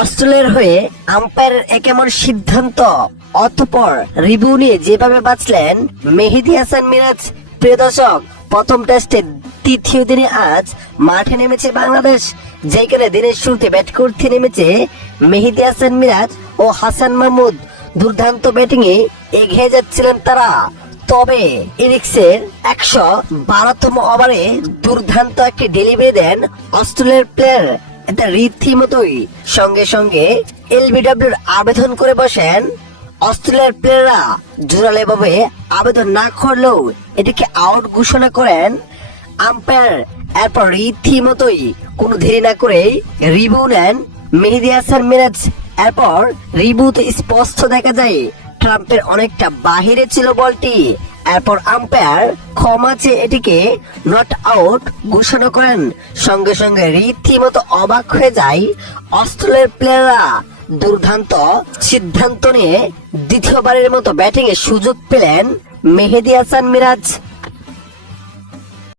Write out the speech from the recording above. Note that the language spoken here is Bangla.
অস্ট্রেলিয়ার হয়ে আম্পায়ারের এক এমন সিদ্ধান্ত, অতঃপর রিভিউ নিয়ে যেভাবে বাঁচলেন মেহেদী হাসান মিরাজ। প্রিয় দর্শক, প্রথম টেস্টের তৃতীয় দিনে আজ মাঠে নেমেছে বাংলাদেশ, যেখানে দিনের শুরুতে ব্যাট করতে নেমেছে মেহেদী হাসান মিরাজ ও হাসান মাহমুদ। দুর্দান্ত ব্যাটিং এ এগিয়ে যাচ্ছিলেন তারা, তবে ইনিংসের ১১২তম ওভারে দুর্দান্ত একটি ডেলিভারি দেন অস্ট্রেলিয়ার প্লেয়ার। এটা রীতিমতোই সঙ্গে সঙ্গে এলবিডব্লিউর আবেদন করে বসেন অস্ট্রেলিয়ার প্লেয়াররা। জোরালো ভাবে আবেদন না করলেও এটিকে আউট ঘোষণা করেন আম্পায়ার। এরপর রীতিমতোই কোনো দেরি না করে রিভিউ নেন মেহেদী হাসান মিরাজ। এরপর রিভিউতে স্পষ্ট দেখা যায় ট্রাম্পের অনেকটা বাহিরে ছিল বলটি। এরপর আম্পায়ার ক্ষমা চেয়ে এটিকে নট আউট ঘোষণা করেন। সঙ্গে সঙ্গে রীতিমতো অবাক হয়ে যায় অস্ট্রেলিয়ার প্লেয়াররা। দুর্দান্ত সিদ্ধান্ত নিয়ে দ্বিতীয়বারের মতো ব্যাটিং এর সুযোগ পেলেন মেহেদী হাসান মিরাজ।